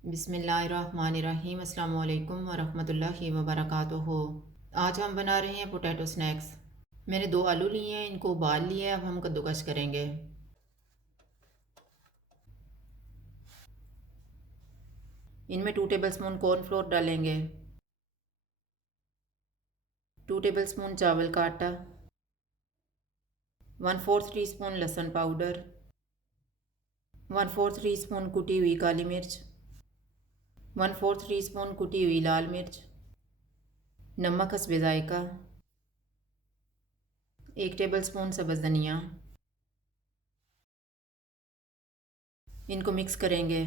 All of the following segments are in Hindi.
बिस्मिल्लाहिर्रहमानिर्रहीम। अस्सलाम वालेकुम वरहमतुल्लाहि वबरकातुहू। आज हम बना रहे हैं पोटैटो स्नैक्स। मैंने 2 आलू लिए हैं, इनको उबाल लिया है। अब हम कद्दूकस करेंगे। इनमें 2 टेबलस्पून कॉर्नफ्लोर डालेंगे, 2 टेबलस्पून चावल का आटा, 1/4 टीस्पून लहसुन पाउडर, 1/4 टीस्पून कुटी हुई काली मिर्च, 1/4 टीस्पून कुटी हुई लाल मिर्च, नमक हस्बे जायका, 1 टेबलस्पून सब्ज़ धनिया। इनको मिक्स करेंगे।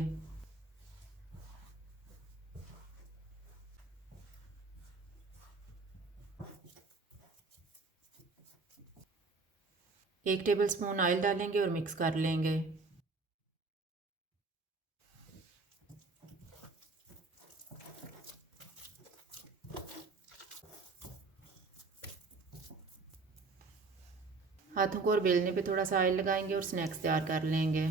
एक टेबलस्पून ऑयल डालेंगे और मिक्स कर लेंगे। हाथों को और बेलने पे थोड़ा सा ऑयल लगाएंगे और स्नैक्स तैयार कर लेंगे।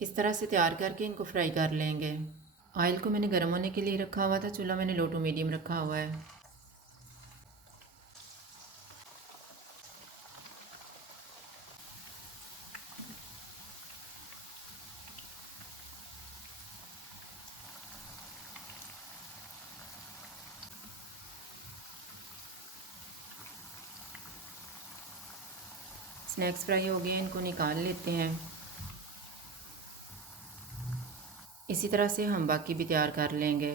इस तरह से तैयार करके इनको फ्राई कर लेंगे। ऑयल को मैंने गर्म होने के लिए रखा हुआ था। चूल्हा मैंने लो टू मीडियम रखा हुआ है। स्नैक्स फ्राई हो गए, इनको निकाल लेते हैं। इसी तरह से हम बाकी भी तैयार कर लेंगे।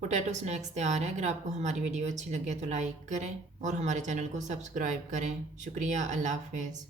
पोटैटो स्नैक्स तैयार है। अगर आपको हमारी वीडियो अच्छी लगे तो लाइक करें और हमारे चैनल को सब्सक्राइब करें। शुक्रिया। अल्लाह हाफ़िज़।